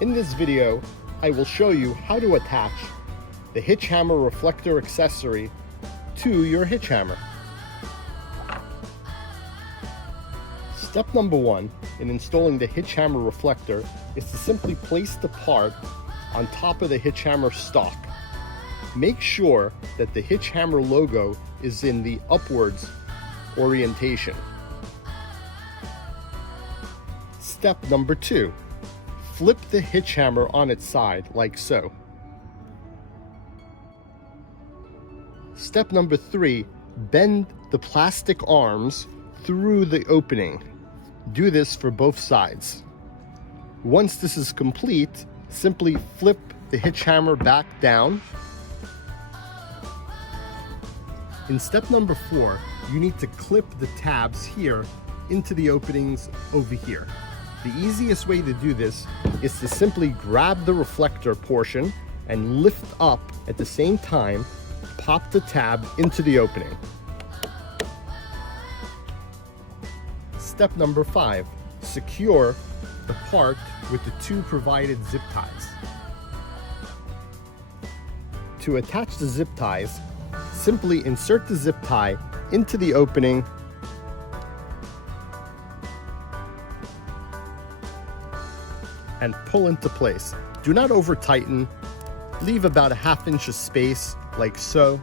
In this video, I will show you how to attach the HitchHammer reflector accessory to your HitchHammer. Step number 1 in installing the HitchHammer reflector is to simply place the part on top of the HitchHammer stock. Make sure that the HitchHammer logo is in the upwards orientation. Step number 2. Flip the HitchHammer on its side like so. Step number 3. Bend the plastic arms through the opening. Do this for both sides. Once this is complete, simply flip the HitchHammer back down. In step number 4, you need to clip the tabs here into the openings over here. The easiest way to do this is to simply grab the reflector portion and lift up at the same time, pop the tab into the opening. Step number 5, secure the part with the 2 provided zip ties. To attach the zip ties, simply insert the zip tie into the opening and pull into place. Do not over tighten. Leave about a ½ inch of space like so.